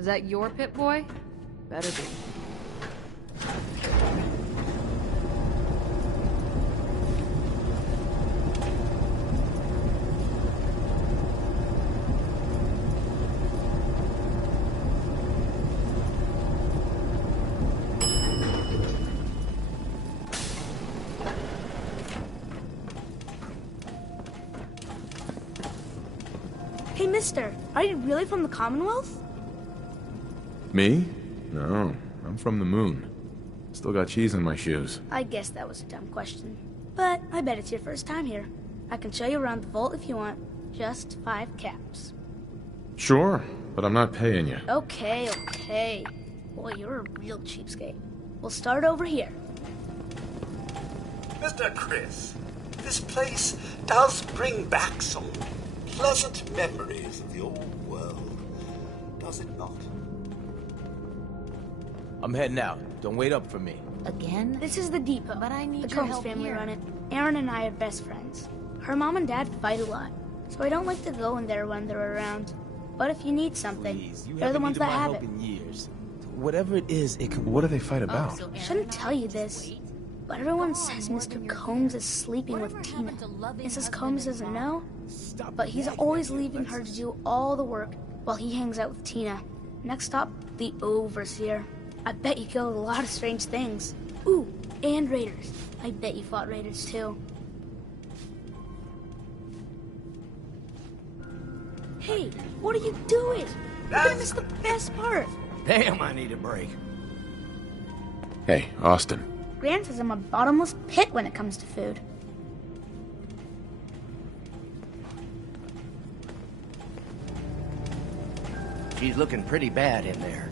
Is that your Pip-Boy? Better be. Hey, mister, are you really from the Commonwealth? Me? No, I'm from the moon. Still got cheese in my shoes. I guess that was a dumb question. But I bet it's your first time here. I can show you around the vault if you want. Just 5 caps. Sure, but I'm not paying you. Okay. Boy, you're a real cheapskate. We'll start over here. Mr. Chris, this place does bring back some pleasant memories of the old world, does it not? I'm heading out. Don't wait up for me. Again? This is the depot. But I need the your Combs help family here. run it. Aaron and I are best friends. Her mom and dad fight a lot, so I don't like to go in there when they're around. But if you need something, Please, you they're the haven't ones needed that my have help it. in years. Whatever it is, it can. What do they fight about? So Aaron Shouldn't and I tell you just this, wait? but everyone Come on, says more Mr. than your Combs hair. is sleeping with Whatever Tina. happened to loving Mrs. husband Combs and doesn't mom? know, Stop but he's nagging always at me, leaving her Alexis. to do all the work while he hangs out with Tina. Next stop, the Overseer. I bet you killed a lot of strange things. Ooh, and raiders. I bet you fought raiders too. Hey, what are you doing? You're gonna miss the best part. Damn, I need a break. Hey, Austin. Gran says I'm a bottomless pit when it comes to food. She's looking pretty bad in there.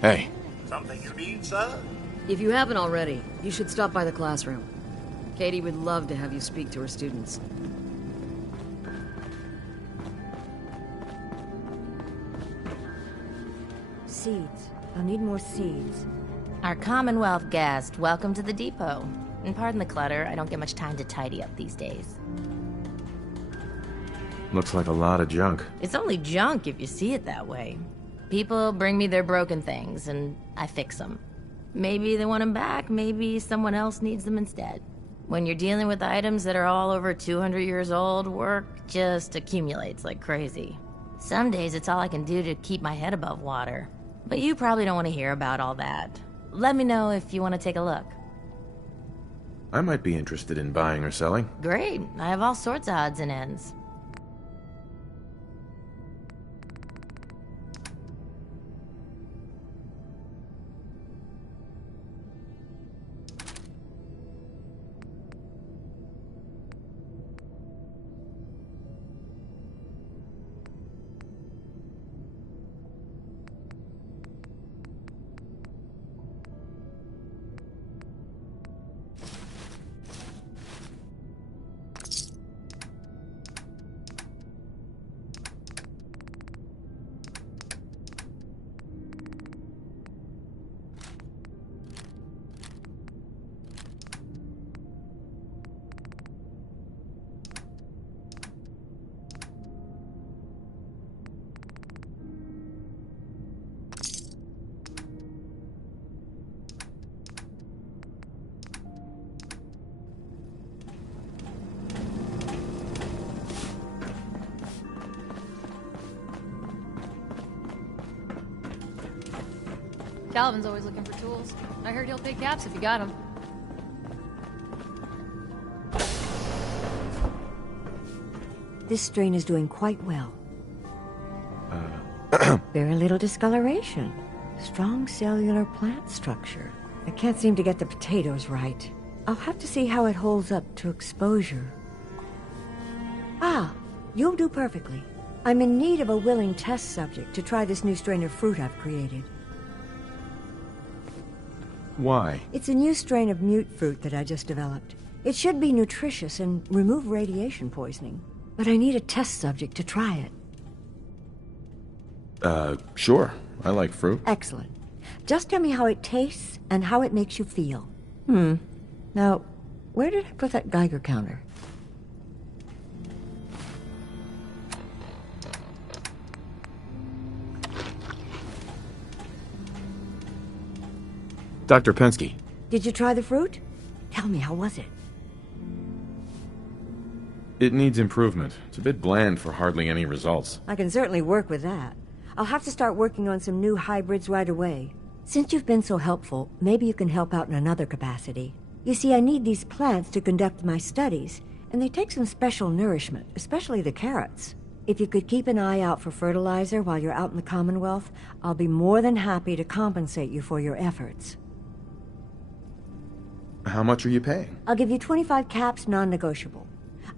Hey, Something you need, sir? If you haven't already, you should stop by the classroom. Katie would love to have you speak to her students. Seeds. I'll need more seeds. Our Commonwealth guest, welcome to the depot. And pardon the clutter, I don't get much time to tidy up these days. looks like a lot of junk. It's only junk if you see it that way. People bring me their broken things, and I fix them. Maybe they want them back, maybe someone else needs them instead. When you're dealing with items that are all over 200 years old, work just accumulates like crazy. Some days it's all I can do to keep my head above water. But you probably don't want to hear about all that. Let me know if you want to take a look. I might be interested in buying or selling. Great, I have all sorts of odds and ends. Calvin's always looking for tools. I heard he'll pay caps if you got them. This strain is doing quite well. Very little discoloration. Strong cellular plant structure. I can't seem to get the potatoes right. I'll have to see how it holds up to exposure. Ah, you'll do perfectly. I'm in need of a willing test subject to try this new strain of fruit I've created. Why? It's a new strain of mute fruit that I just developed. It should be nutritious and remove radiation poisoning, but I need a test subject to try it. Sure. I like fruit. Excellent. Just tell me how it tastes and how it makes you feel. Now, where did I put that Geiger counter? Dr. Pensky. Did you try the fruit? Tell me, how was it? It needs improvement. It's a bit bland for hardly any results. I can certainly work with that. I'll have to start working on some new hybrids right away. Since you've been so helpful, maybe you can help out in another capacity. You see, I need these plants to conduct my studies, and they take some special nourishment, especially the carrots. If you could keep an eye out for fertilizer while you're out in the Commonwealth, I'll be more than happy to compensate you for your efforts. How much are you paying? I'll give you 25 caps, non-negotiable.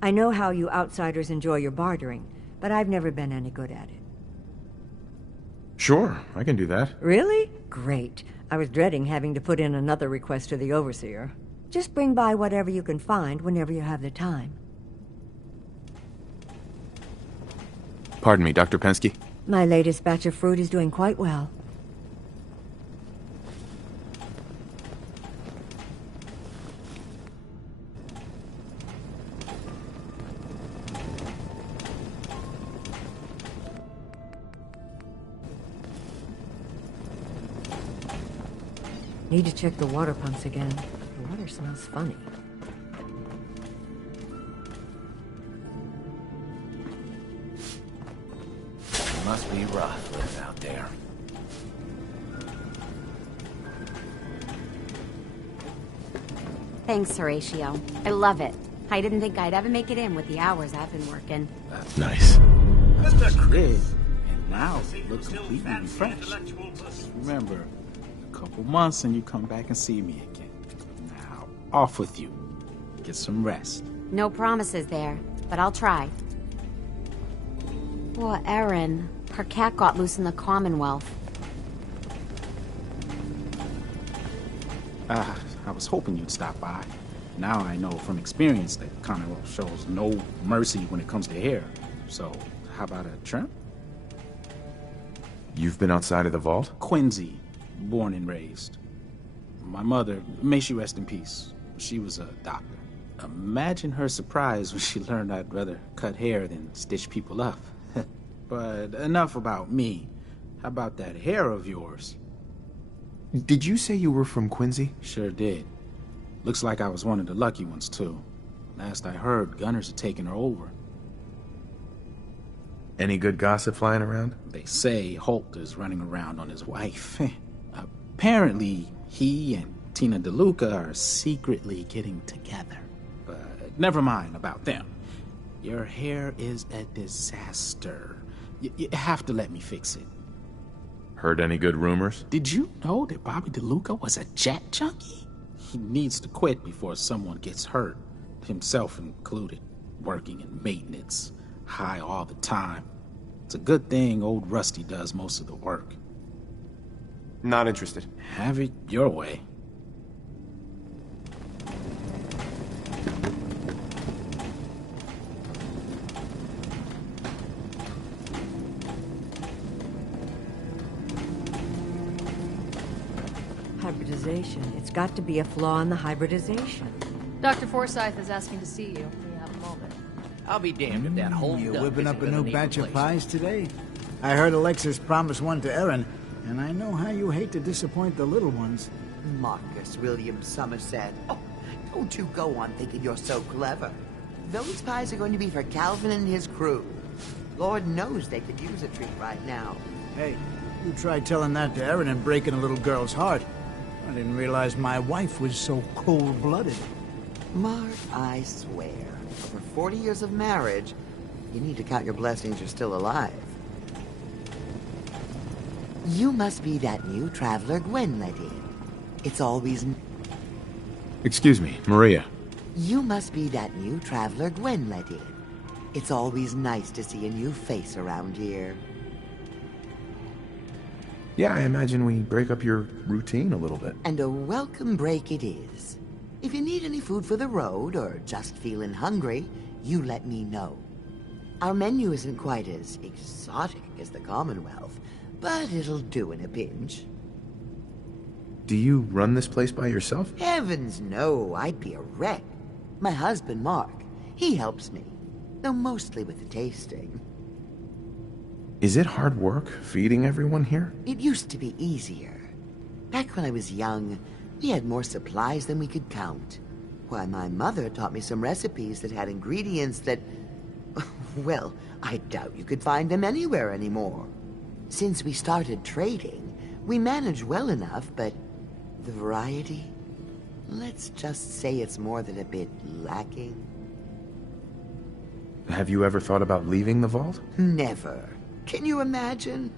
I know how you outsiders enjoy your bartering, but I've never been any good at it. Sure, I can do that. Really? Great. I was dreading having to put in another request to the Overseer. Just bring by whatever you can find whenever you have the time. Pardon me, Dr. Pensky? My latest batch of fruit is doing quite well. Need to check the water pumps again. The water smells funny. It must be rough living out there. Thanks, Horatio. I love it. I didn't think I'd ever make it in with the hours I've been working. That's nice. Mr. Chris. And now you look completely refreshed. Remember, a couple months and you come back and see me again. Now, off with you. Get some rest. No promises there, but I'll try. Poor Erin. Her cat got loose in the Commonwealth. I was hoping you'd stop by. Now I know from experience that Commonwealth shows no mercy when it comes to hair. So, how about a trim? You've been outside of the vault? Quincy, born and raised. My mother, may she rest in peace, she was a doctor. Imagine her surprise when she learned I'd rather cut hair than stitch people up. But enough about me. How about that hair of yours? Did you say you were from Quincy? Sure did. Looks like I was one of the lucky ones, too. Last I heard, Gunners had taken her over. Any good gossip flying around? They say Holt is running around on his wife. Apparently, he and Tina DeLuca are secretly getting together. But never mind about them. Your hair is a disaster. You have to let me fix it. Heard any good rumors? Did you know that Bobby DeLuca was a jet junkie? He needs to quit before someone gets hurt, himself included, working in maintenance, high all the time. It's a good thing old Rusty does most of the work. Not interested. Have it your way. Hybridization. It's got to be a flaw in the hybridization. Dr. Forsyth is asking to see you. We have a moment. I'll be damned if that whole You're duck whipping isn't up a gonna new need batch of replacement. pies today? I heard Alexis promised one to Erin, and I know how you hate to disappoint the little ones. Marcus William Somerset. Oh, don't you go on thinking you're so clever. Those pies are going to be for Calvin and his crew. Lord knows they could use a treat right now. Hey, you tried telling that to Erin and breaking a little girl's heart. I didn't realize my wife was so cold-blooded. Mark, I swear, over 40 years of marriage, you need to count your blessings you're still alive. You must be that new traveler Gwen let in. It's always... Excuse me, Maria. You must be that new traveler Gwen let in. It's always nice to see a new face around here. Yeah, I imagine we break up your routine a little bit. And a welcome break it is. If you need any food for the road, or just feeling hungry, you let me know. Our menu isn't quite as exotic as the Commonwealth, but it'll do in a pinch. Do you run this place by yourself? Heavens no, I'd be a wreck. My husband, Mark, he helps me, though mostly with the tasting. Is it hard work feeding everyone here? It used to be easier. Back when I was young, we had more supplies than we could count. Why, my mother taught me some recipes that had ingredients that... well, I doubt you could find them anywhere anymore. Since we started trading, we manage well enough, but the variety... let's just say it's more than a bit lacking. Have you ever thought about leaving the vault? Never. Can you imagine?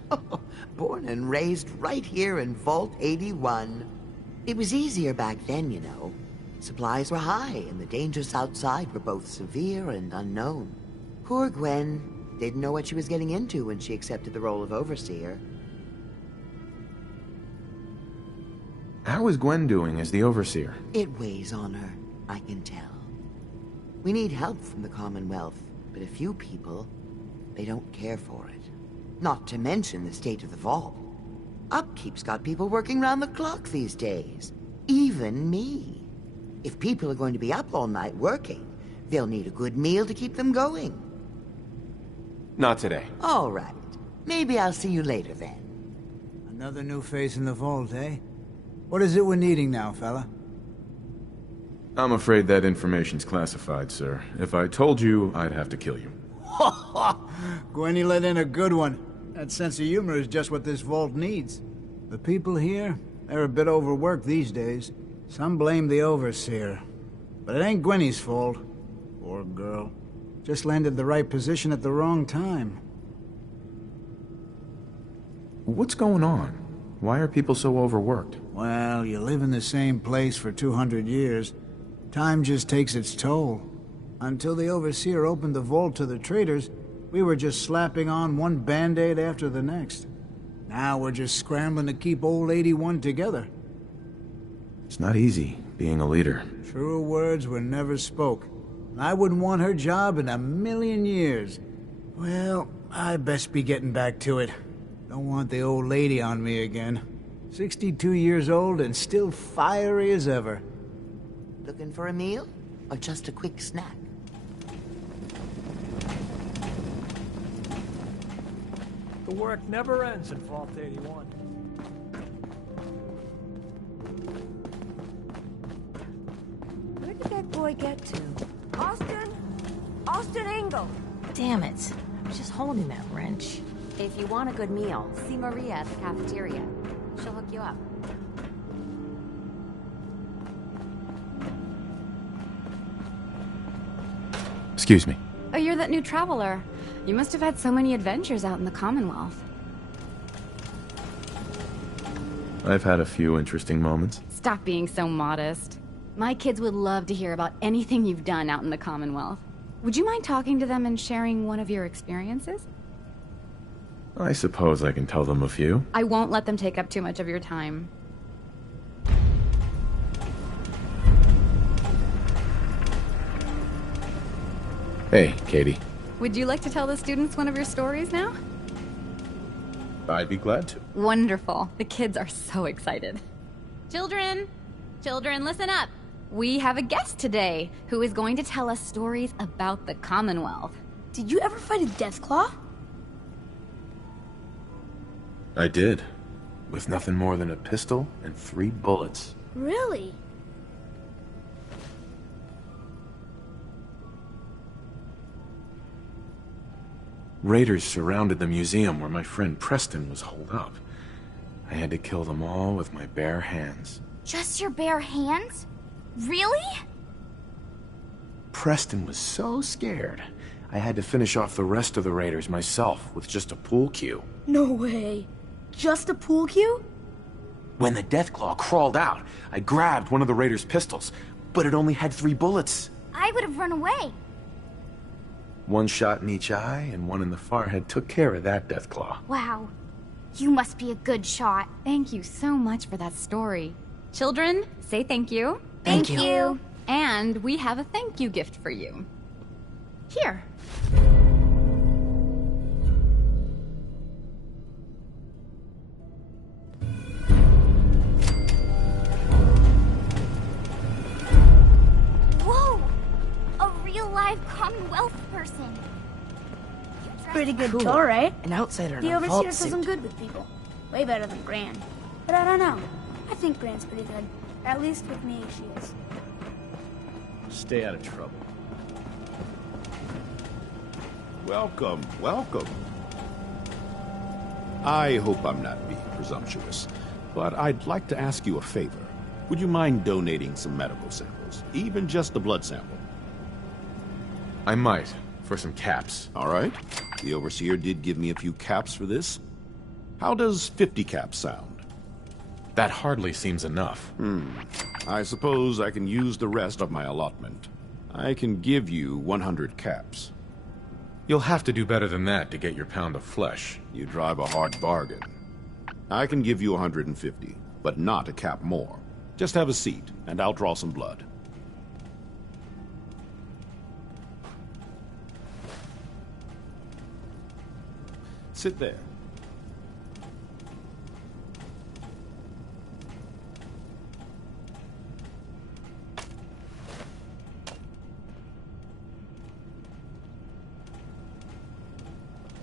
Born and raised right here in Vault 81. It was easier back then, you know. Supplies were high, and the dangers outside were both severe and unknown. Poor Gwen didn't know what she was getting into when she accepted the role of Overseer. How is Gwen doing as the Overseer? It weighs on her, I can tell. We need help from the Commonwealth, but a few people, they don't care for it. Not to mention the state of the vault. Upkeep's got people working round the clock these days. Even me. If people are going to be up all night working, they'll need a good meal to keep them going. Not today. All right. Maybe I'll see you later then. Another new face in the vault, eh? What is it we're needing now, fella? I'm afraid that information's classified, sir. If I told you, I'd have to kill you. Gwenny let in a good one. That sense of humor is just what this vault needs. The people here, they're a bit overworked these days. Some blame the Overseer. But it ain't Gwenny's fault. Poor girl. Just landed the right position at the wrong time. What's going on? Why are people so overworked? Well, you live in the same place for 200 years. Time just takes its toll. Until the Overseer opened the vault to the traders, we were just slapping on one band-aid after the next. Now we're just scrambling to keep old 81 together. It's not easy, being a leader. Truer words were never spoke. I wouldn't want her job in a million years. Well, I best be getting back to it. Don't want the old lady on me again. 62 years old and still fiery as ever. Looking for a meal? Or just a quick snack? The work never ends in Vault 81. Where did that boy get to? Austin? Austin Engel! Damn it. I was just holding that wrench. If you want a good meal, see Maria at the cafeteria. She'll hook you up. Excuse me. Oh, you're that new traveler. You must have had so many adventures out in the Commonwealth. I've had a few interesting moments. Stop being so modest. My kids would love to hear about anything you've done out in the Commonwealth. Would you mind talking to them and sharing one of your experiences? I suppose I can tell them a few. I won't let them take up too much of your time. Hey, Katie. Would you like to tell the students one of your stories now? I'd be glad to. Wonderful. The kids are so excited. Children! Children, listen up! We have a guest today who is going to tell us stories about the Commonwealth. Did you ever fight a Deathclaw? I did. With nothing more than a pistol and 3 bullets. Really? Raiders surrounded the museum where my friend Preston was holed up. I had to kill them all with my bare hands. Just your bare hands? Really? Preston was so scared, I had to finish off the rest of the Raiders myself with just a pool cue. No way. Just a pool cue? When the Deathclaw crawled out, I grabbed one of the Raiders' pistols, but it only had 3 bullets. I would have run away. One shot in each eye and one in the forehead took care of that deathclaw. Wow. You must be a good shot. Thank you so much for that story. Children, say thank you. Thank you. And we have a thank you gift for you. Here. Whoa! A real live Commonwealth person. Pretty good tour, right? An outsider. The in a vault Overseer says suit. I'm good with people. Way better than Gran. But I don't know. I think Gran's pretty good. At least with me, she is. Stay out of trouble. Welcome, welcome. I hope I'm not being presumptuous, but I'd like to ask you a favor. Would you mind donating some medical samples, even just a blood sample? I might, for some caps. All right. The Overseer did give me a few caps for this. How does 50 caps sound? That hardly seems enough. I suppose I can use the rest of my allotment. I can give you 100 caps. You'll have to do better than that to get your pound of flesh. You drive a hard bargain. I can give you 150, but not a cap more. Just have a seat, and I'll draw some blood. Sit there.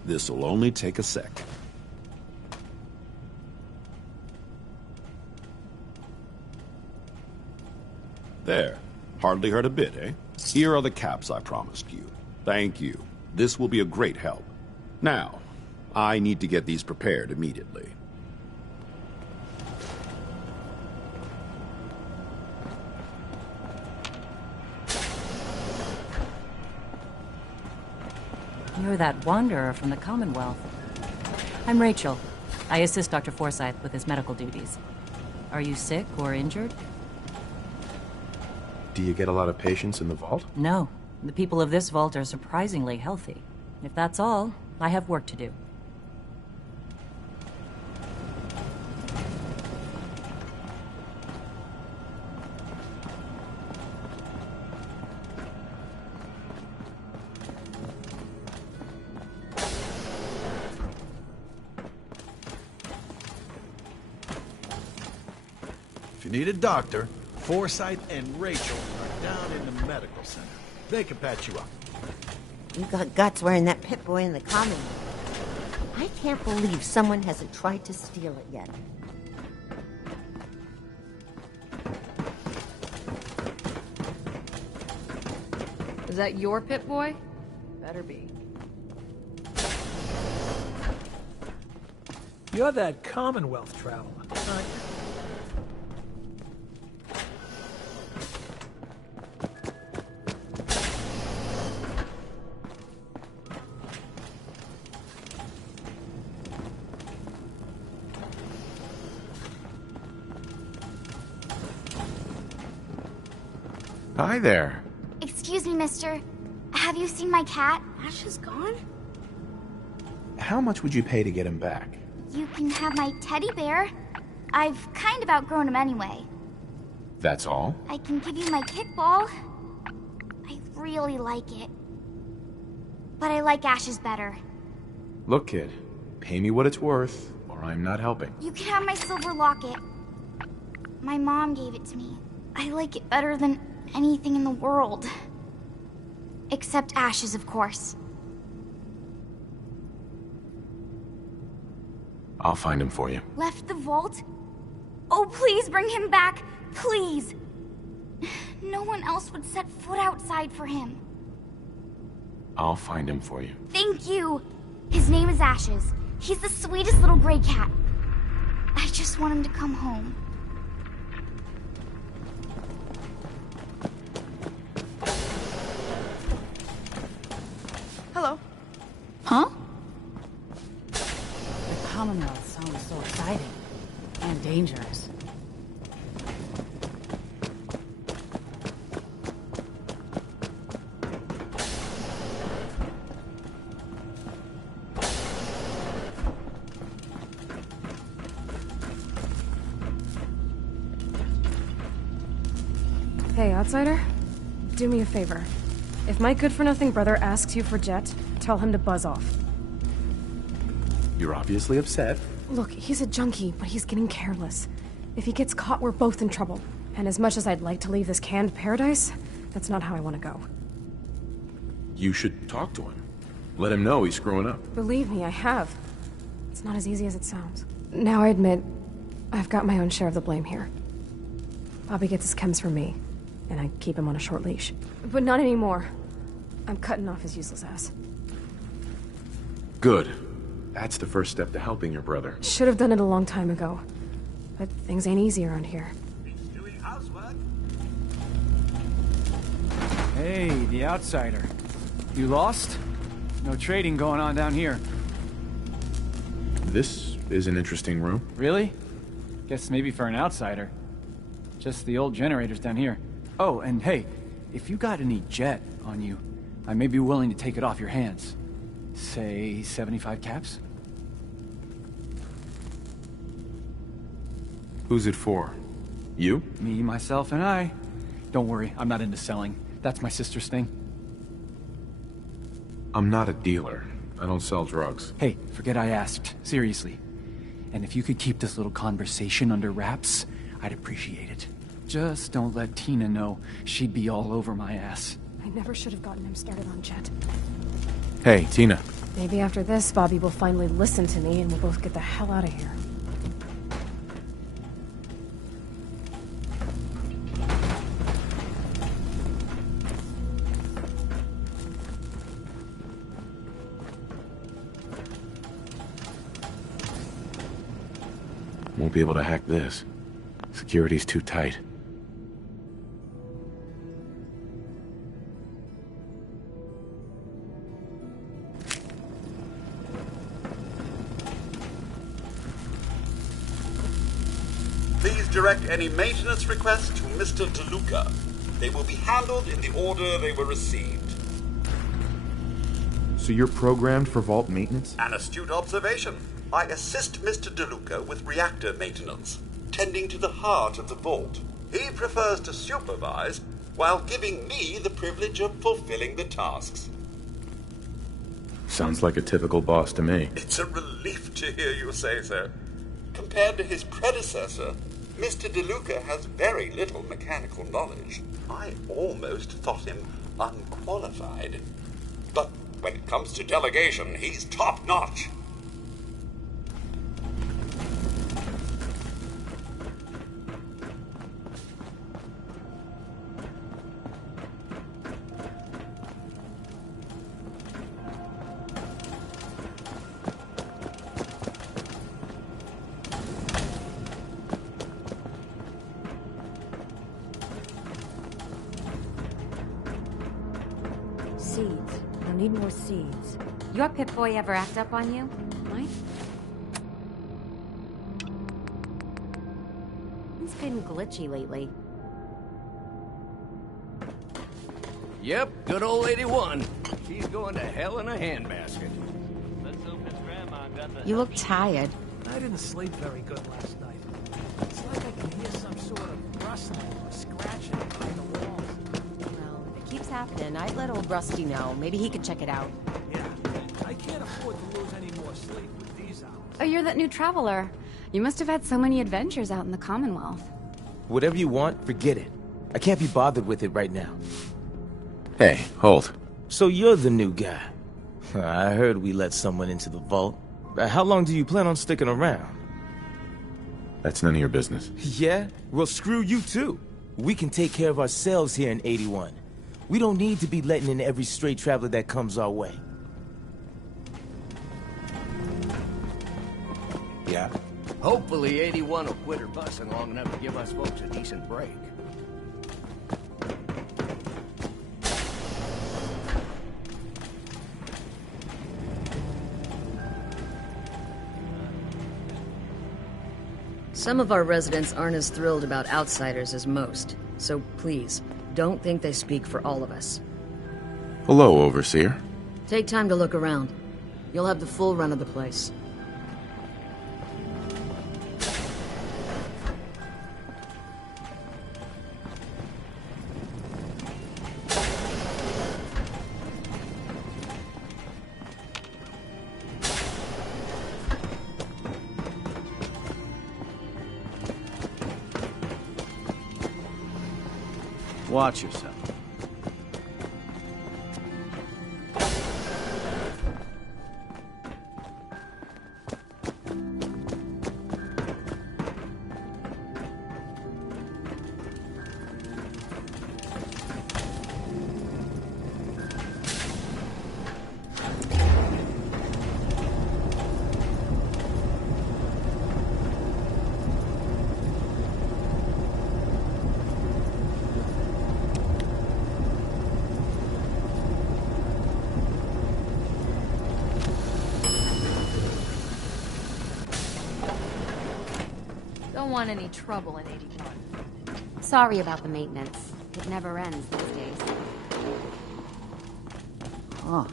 This'll only take a sec. There. Hardly hurt a bit, eh? Here are the caps I promised you. Thank you. This will be a great help. Now, I need to get these prepared immediately. You're that wanderer from the Commonwealth. I'm Rachel. I assist Dr. Forsyth with his medical duties. Are you sick or injured? Do you get a lot of patients in the vault? No. The people of this vault are surprisingly healthy. If that's all, I have work to do. If you need a doctor, Forsyth and Rachel are down in the medical center. They can patch you up. You got guts wearing that Pip-Boy in the Commonwealth. I can't believe someone hasn't tried to steal it yet. Is that your Pip-Boy? Better be. You're that Commonwealth traveler, aren't you? Hi there. Excuse me, mister. Have you seen my cat? Ash is gone? How much would you pay to get him back? You can have my teddy bear. I've kind of outgrown him anyway. That's all? I can give you my kickball. I really like it. But I like Ash's better. Look, kid. Pay me what it's worth, or I'm not helping. You can have my silver locket. My mom gave it to me. I like it better than anything in the world. Except Ash's, of course. I'll find him for you. Left the vault? Oh, please bring him back. Please. No one else would set foot outside for him. I'll find him for you. Thank you. His name is Ashes. He's the sweetest little gray cat. I just want him to come home. Hello. Huh? The Commonwealth sounds so exciting. And dangerous. Hey, outsider. Do me a favor. If my good-for-nothing brother asks you for Jet, tell him to buzz off. You're obviously upset. Look, he's a junkie, but he's getting careless. If he gets caught, we're both in trouble. And as much as I'd like to leave this canned paradise, that's not how I want to go. You should talk to him. Let him know he's screwing up. Believe me, I have. It's not as easy as it sounds. Now I admit, I've got my own share of the blame here. Bobby gets his chems from me, and I keep him on a short leash. But not anymore. I'm cutting off his useless ass. Good. That's the first step to helping your brother. Should have done it a long time ago. But things ain't easy around here. Hey, the outsider. You lost? No trading going on down here. This is an interesting room. Really? Guess maybe for an outsider. Just the old generators down here. Oh, and hey, if you got any jet on you, I may be willing to take it off your hands. Say 75 caps? Who's it for? You? Me, myself, and I. Don't worry, I'm not into selling. That's my sister's thing. I'm not a dealer. I don't sell drugs. Hey, forget I asked. Seriously. And if you could keep this little conversation under wraps, I'd appreciate it. Just don't let Tina know. She'd be all over my ass. I never should have gotten him started on Jet. Hey, Tina. Maybe after this, Bobby will finally listen to me and we'll both get the hell out of here. Won't be able to hack this. Security's too tight. Please direct any maintenance requests to Mr. DeLuca. They will be handled in the order they were received. So you're programmed for vault maintenance? An astute observation. I assist Mr. DeLuca with reactor maintenance, tending to the heart of the vault. He prefers to supervise while giving me the privilege of fulfilling the tasks. Sounds like a typical boss to me. It's a relief to hear you say so. Compared to his predecessor, Mr. DeLuca has very little mechanical knowledge. I almost thought him unqualified. But when it comes to delegation, he's top-notch. Seeds. You'll need more seeds. Your Pip-Boy ever act up on you? Mine? It's been glitchy lately. Yep, good old 81. She's going to hell in a handbasket. You look tired. I didn't sleep very good last night. It's like I can hear some sort of rustling or scratching behind the walls. Well, if it keeps happening, I'd let old Rusty know. Maybe he could check it out. Yeah, I can't afford to lose any more sleep with these hours. Oh, you're that new traveler. You must have had so many adventures out in the Commonwealth. Whatever you want, forget it. I can't be bothered with it right now. Hey, hold. So you're the new guy. I heard we let someone into the vault. How long do you plan on sticking around? That's none of your business. Yeah? Well, screw you too. We can take care of ourselves here in 81. We don't need to be letting in every stray traveler that comes our way. Yeah. Hopefully 81 will quit her bussing long enough to give us folks a decent break. Some of our residents aren't as thrilled about outsiders as most, so please, don't think they speak for all of us. Hello, Overseer. Take time to look around. You'll have the full run of the place. Watch yourself. Don't want any trouble in 81. Sorry about the maintenance. It never ends these days. Huh.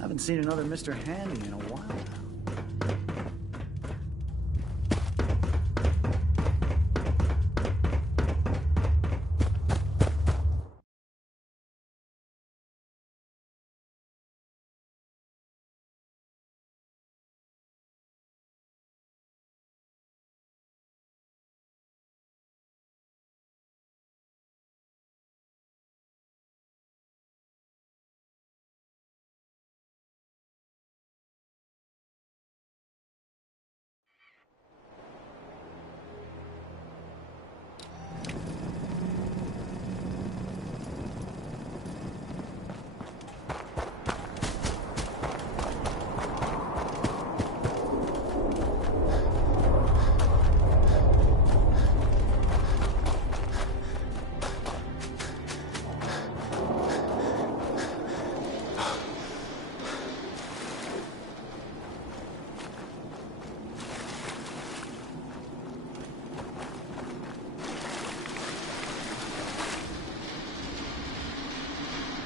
Haven't seen another Mr. Handy in a while now.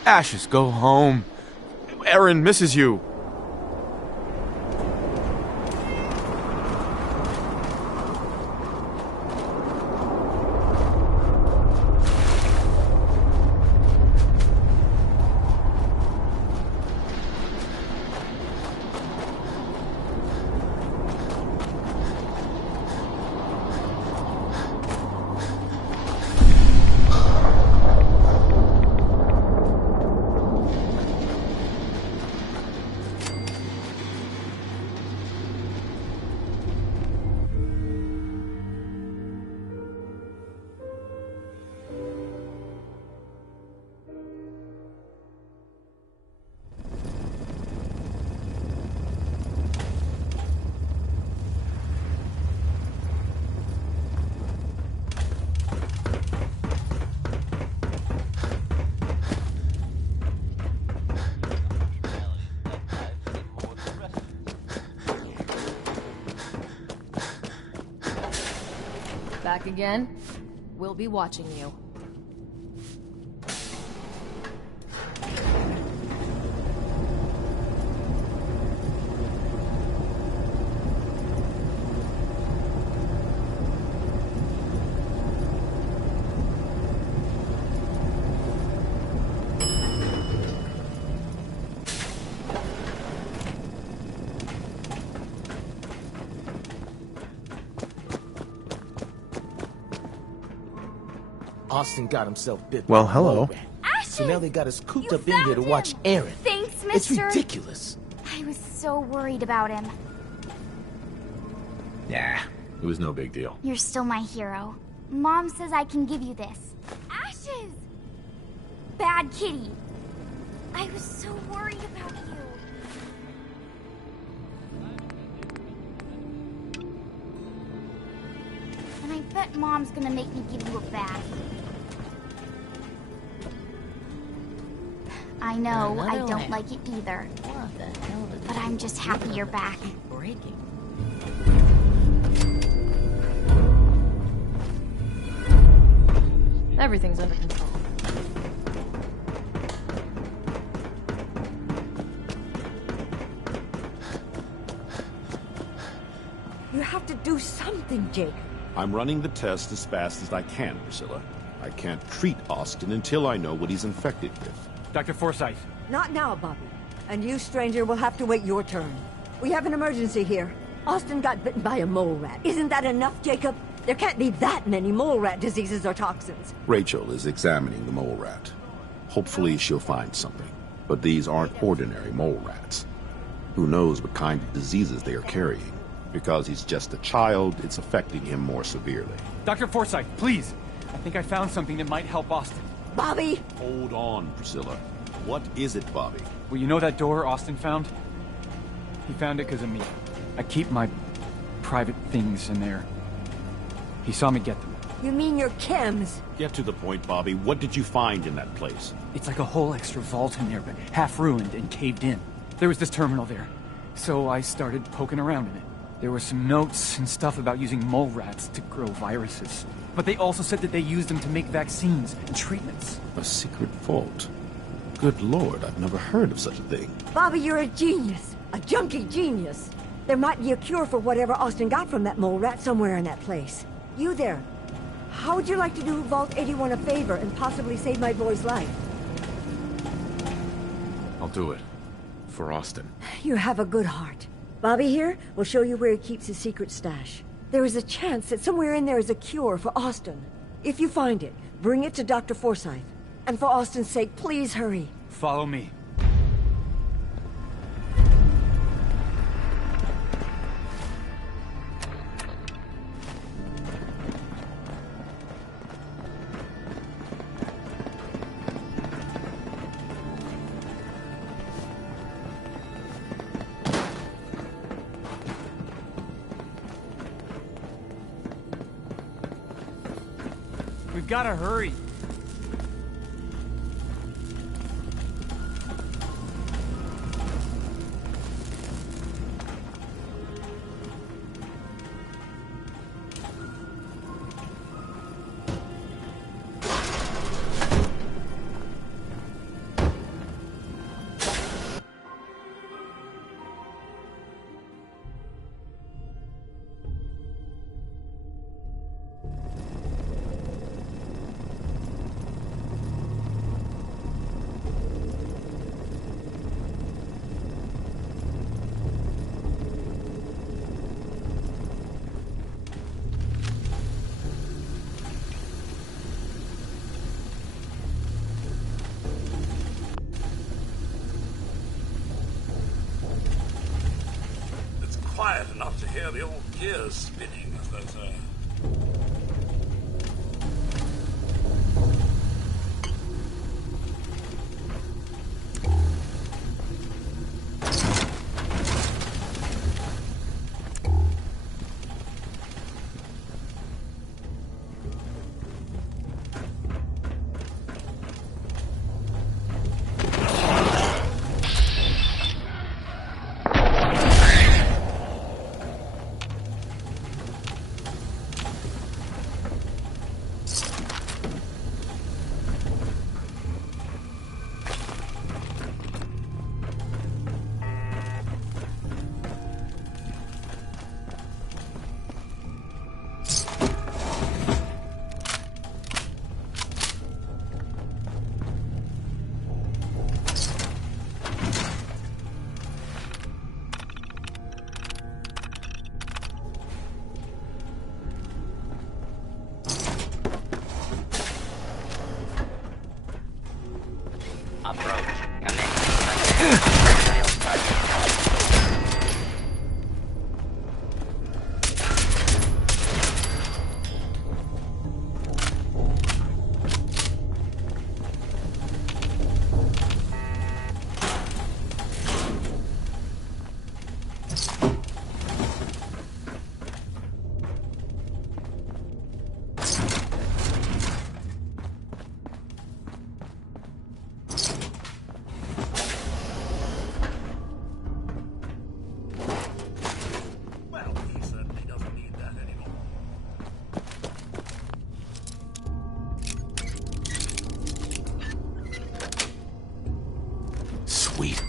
Ashes, go home. Erin misses you. Back again? We'll be watching you. Austin got himself bit. Well, hello. So now they got us cooped up in here to watch Aaron. Thanks, It's mister. ridiculous. I was so worried about him. Yeah, it was no big deal. You're still my hero. Mom says I can give you this. Ashes! Bad kitty. I was so worried about you. And I bet Mom's gonna make me give you a bath. I know, I Another don't lamp. like it either. What the hell did But I'm just happy you're back. breaking? Everything's under control. You have to do something, Jake. I'm running the test as fast as I can, Priscilla. I can't treat Austin until I know what he's infected with. Dr. Forsyth. Not now, Bobby. And you, stranger, will have to wait your turn. We have an emergency here. Austin got bitten by a mole rat. Isn't that enough, Jacob? There can't be that many mole rat diseases or toxins. Rachel is examining the mole rat. Hopefully she'll find something. But these aren't ordinary mole rats. Who knows what kind of diseases they are carrying? Because he's just a child, it's affecting him more severely. Dr. Forsyth, please! I think I found something that might help Austin. Bobby! Hold on, Priscilla. What is it, Bobby? Well, you know that door Austin found? He found it because of me. I keep my private things in there. He saw me get them. You mean your chems? Get to the point, Bobby. What did you find in that place? It's like a whole extra vault in there, but half ruined and caved in. There was this terminal there, so I started poking around in it. There were some notes and stuff about using mole rats to grow viruses. But they also said that they used them to make vaccines and treatments. A secret vault? Good Lord, I've never heard of such a thing. Bobby, you're a genius. A junkie genius. There might be a cure for whatever Austin got from that mole rat somewhere in that place. You there. How would you like to do Vault 81 a favor and possibly save my boy's life? I'll do it. For Austin. You have a good heart. Bobby here will show you where he keeps his secret stash. There is a chance that somewhere in there is a cure for Austin. If you find it, bring it to Dr. Forsyth. And for Austin's sake, please hurry. Follow me. We've got to hurry. Quiet enough to hear the old gears spinning, as they say. Sweet.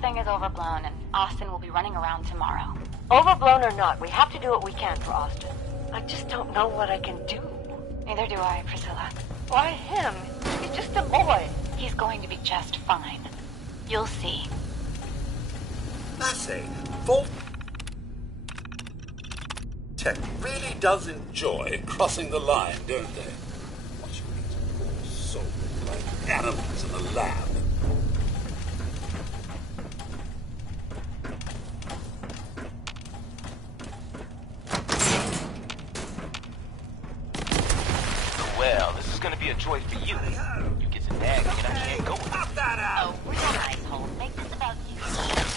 thing is overblown, and Austin will be running around tomorrow. Overblown or not, we have to do what we can for Austin. I just don't know what I can do. Neither do I, Priscilla. Why him? He's just a boy. He's going to be just fine. You'll see. Massey, Vault Tech really does enjoy crossing the line, don't they? Watching these poor souls like animals in a lab. Well, this is gonna be a joy for you. You get to nag and I can't go with it. Pop that out! Oh, realize, Holt. Make this about you.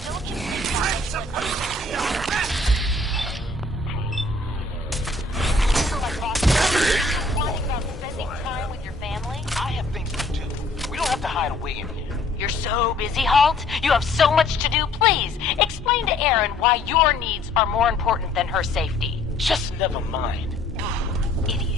Don't you think I'm supposed to be a mess! about spending time with your family? I have things to do. We don't have to hide away in here. You're so busy, Holt. You have so much to do. Please, explain to Erin why your needs are more important than her safety. Just never mind. Idiot.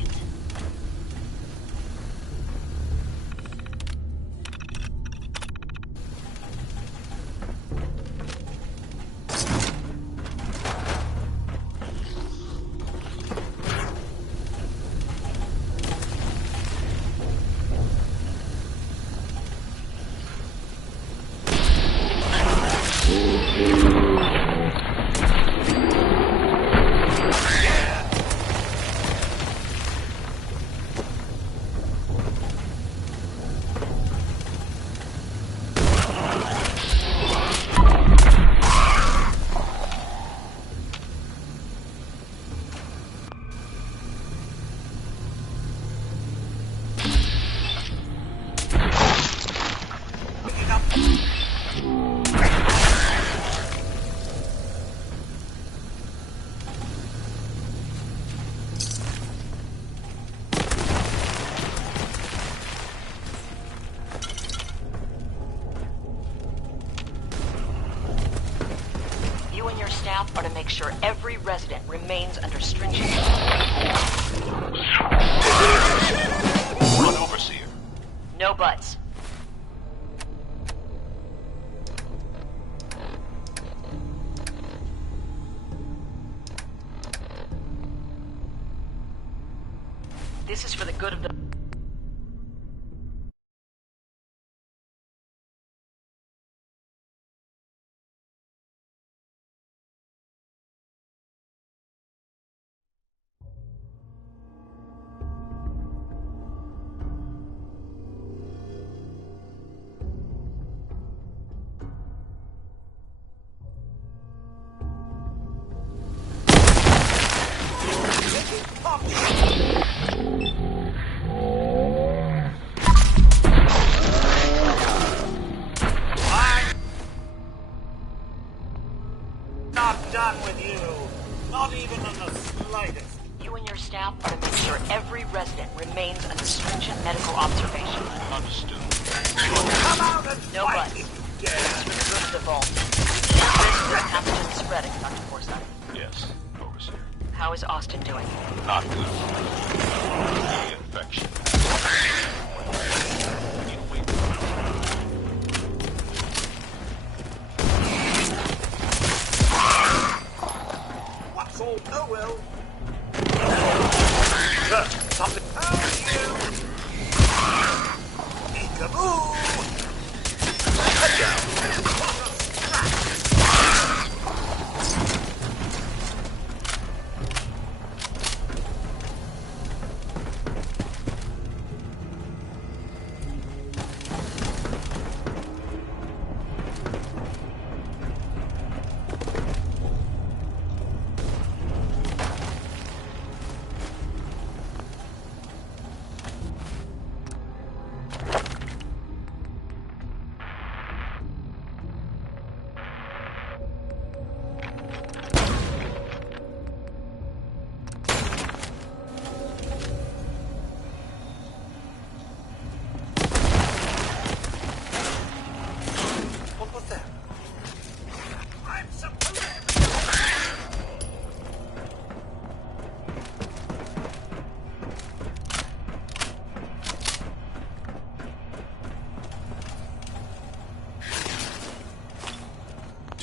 Are to make sure every resident remains under stringent... Run, Overseer. No buts. This is for the good of the... Not done with you. Not even in the slightest. You and your staff are to make sure every resident remains under stringent medical observation. Understood. Come out and No fight buts. if you This dare. is for the good of the vault. We can't risk this pathogen spreading, Dr. Forsyth. Yes, Overseer. How is Austin doing? Not good. The infection. We need to wait. What's all? Oh well. Something. How are you? Peekaboo! Head down. What a scrap!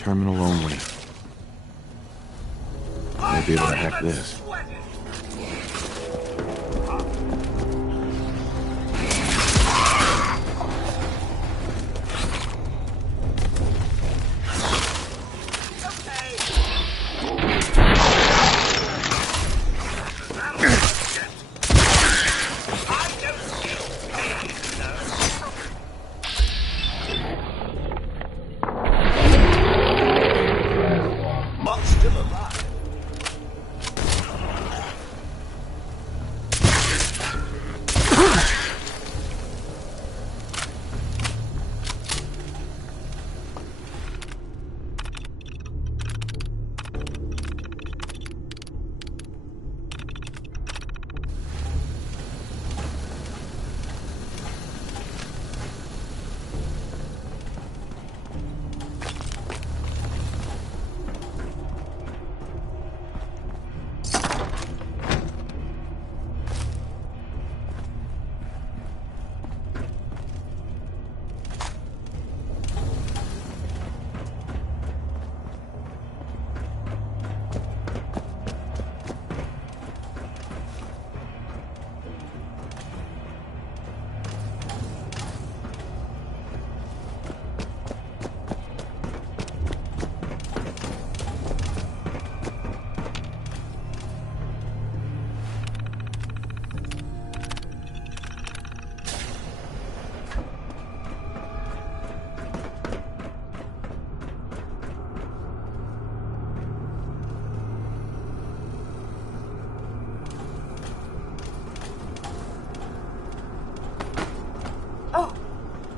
Terminal only. Might be able to hack this.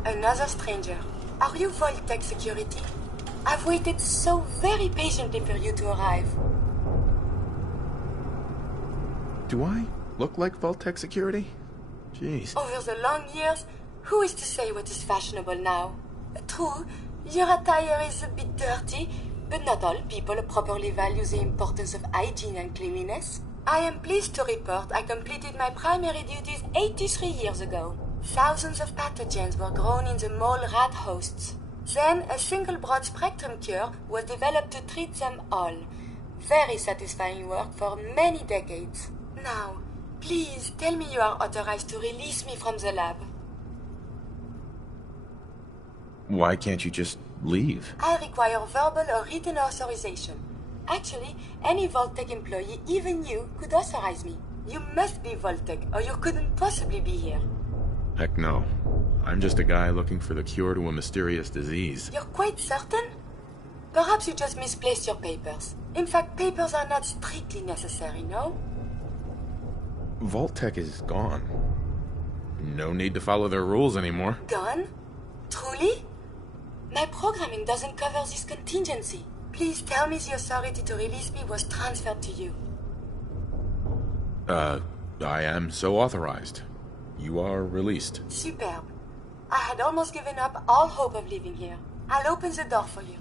Another stranger. Are you Vault-Tec security? I've waited so very patiently for you to arrive. Do I look like Vault-Tec security? Jeez. Over the long years, who is to say what is fashionable now? True, your attire is a bit dirty, but not all people properly value the importance of hygiene and cleanliness. I am pleased to report I completed my primary duties 83 years ago. Thousands of pathogens were grown in the mole rat hosts. Then a single broad-spectrum cure was developed to treat them all. Very satisfying work for many decades. Now, please tell me you are authorized to release me from the lab. Why can't you just leave? I require verbal or written authorization. Actually, any Vault-Tec employee, even you, could authorize me. You must be Vault-Tec, or you couldn't possibly be here. Heck no. I'm just a guy looking for the cure to a mysterious disease. You're quite certain? Perhaps you just misplaced your papers. In fact, papers are not strictly necessary, no? Vault-Tec is gone. No need to follow their rules anymore. Gone? Truly? My programming doesn't cover this contingency. Please tell me the authority to release me was transferred to you. I am so authorized. You are released. Superb. I had almost given up all hope of leaving here. I'll open the door for you.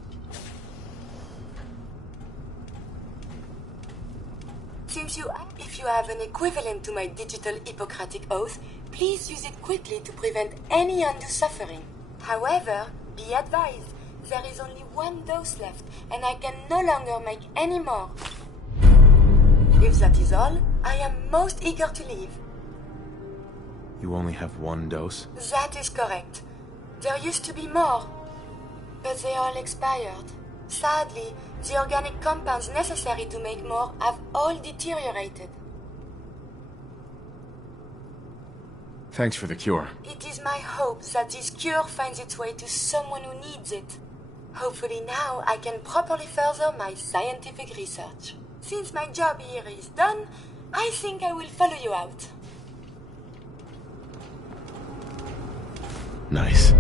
If you have an equivalent to my digital Hippocratic oath, please use it quickly to prevent any undue suffering. However, be advised, there is only one dose left, and I can no longer make any more. If that is all, I am most eager to leave. You only have one dose? That is correct. There used to be more, but they all expired. Sadly, the organic compounds necessary to make more have all deteriorated. Thanks for the cure. It is my hope that this cure finds its way to someone who needs it. Hopefully now I can properly further my scientific research. Since my job here is done, I think I will follow you out. Nice.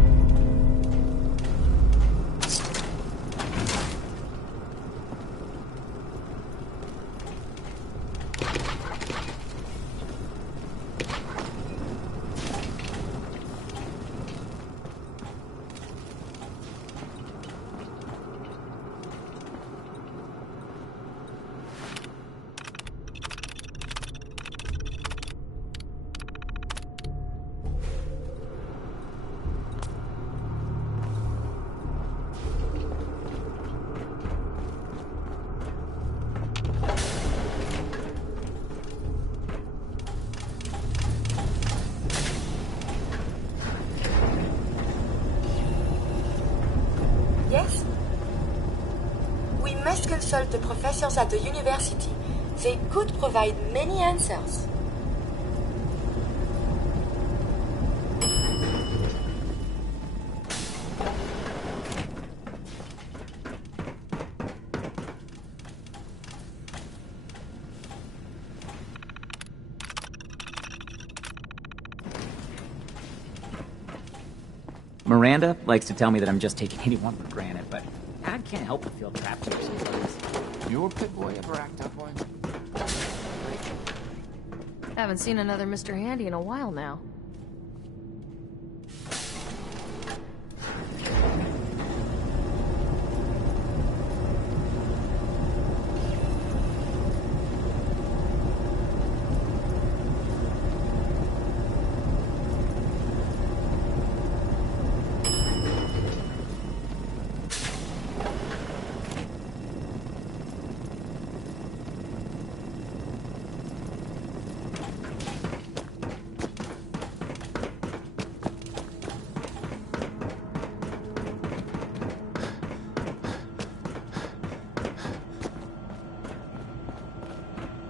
consult the professors at the university. They could provide many answers. Miranda likes to tell me that I'm just taking 81 for granted, but I can't help but feel trapped here sometimes. Your pit boy ever act up on you? Haven't seen another Mr. Handy in a while now.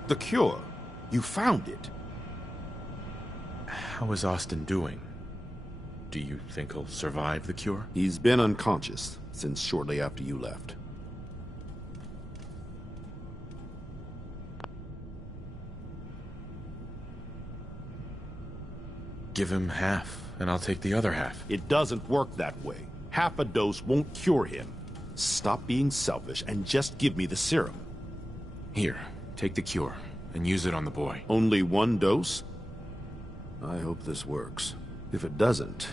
The cure. You found it. How is Austin doing? Do you think he'll survive the cure? He's been unconscious since shortly after you left. Give him half, and I'll take the other half. It doesn't work that way. Half a dose won't cure him. Stop being selfish and just give me the serum. Here, take the cure, and use it on the boy. Only one dose? I hope this works. If it doesn't,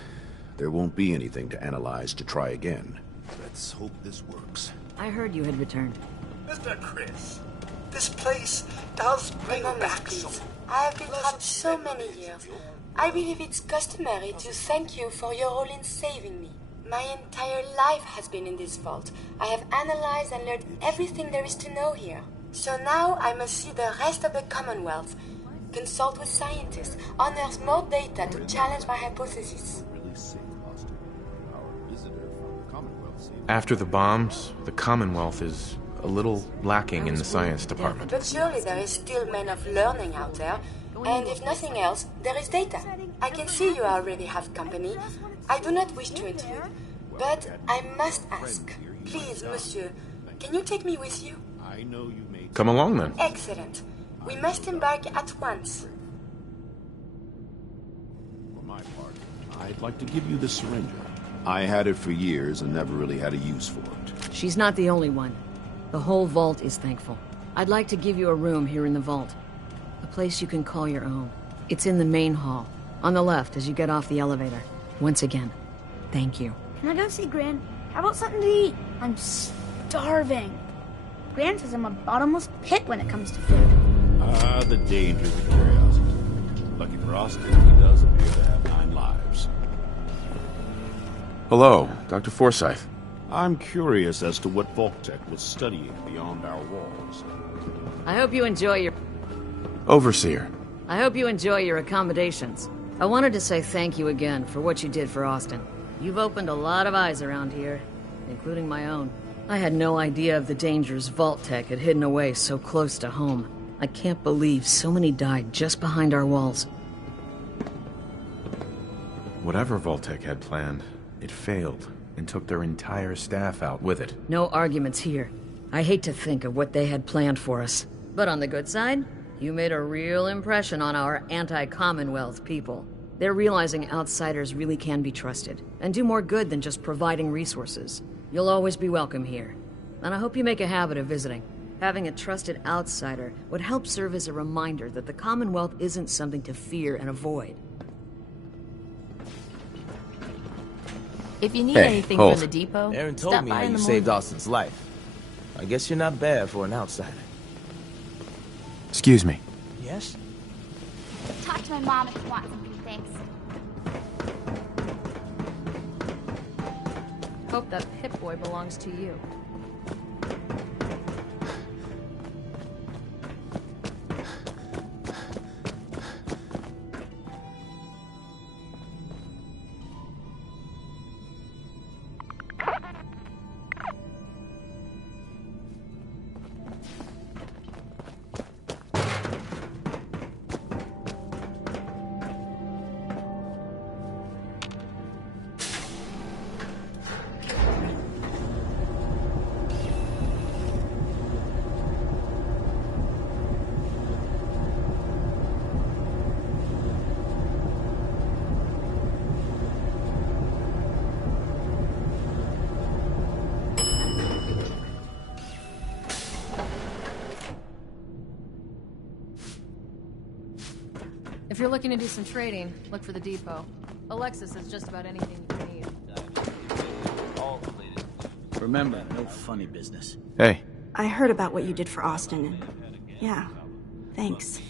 there won't be anything to analyze to try again. Let's hope this works. I heard you had returned. Mr. Chris, this place does bring back some... I have been trapped so many years. I believe it's customary to thank you for your role in saving me. My entire life has been in this vault. I have analyzed and learned everything there is to know here. So now I must see the rest of the Commonwealth, consult with scientists, unearth more data to challenge my hypothesis. After the bombs, the Commonwealth is a little lacking in the science department. But surely there is still men of learning out there, and if nothing else, there is data. I can see you already have company. I do not wish to intrude, but I must ask. Please, monsieur, can you take me with you? I know you may... Come along, then. Excellent. We must embark at once. For my part, I'd like to give you this syringe. I had it for years and never really had a use for it. She's not the only one. The whole vault is thankful. I'd like to give you a room here in the vault. A place you can call your own. It's in the main hall, on the left as you get off the elevator. Once again, thank you. Can I go see Gran? How about something to eat? I'm starving. Gran says I'm a bottomless pit when it comes to food. Ah, the dangers of curiosity. Lucky for Austin, he does appear to have 9 lives. Hello, Dr. Forsyth. I'm curious as to what Voltec was studying beyond our walls. I hope you enjoy your... Overseer. I hope you enjoy your accommodations. I wanted to say thank you again for what you did for Austin. You've opened a lot of eyes around here, including my own. I had no idea of the dangers Vault-Tec had hidden away so close to home. I can't believe so many died just behind our walls. Whatever Vault-Tec had planned, it failed and took their entire staff out with it. No arguments here. I hate to think of what they had planned for us. But on the good side, you made a real impression on our anti-Commonwealth people. They're realizing outsiders really can be trusted, and do more good than just providing resources. You'll always be welcome here, and I hope you make a habit of visiting. Having a trusted outsider would help serve as a reminder that the Commonwealth isn't something to fear and avoid. If you need anything from the depot, Aaron told stop me by how in you the saved morning. Austin's life. I guess you're not bad for an outsider. Excuse me. Yes? Talk to my mom if you want something, thanks. Hope that Pip-Boy belongs to you. you're looking to do some trading, look for the depot. Alexis has just about anything you need. Remember, no funny business. Hey. I heard about what you did for Austin, and yeah, thanks.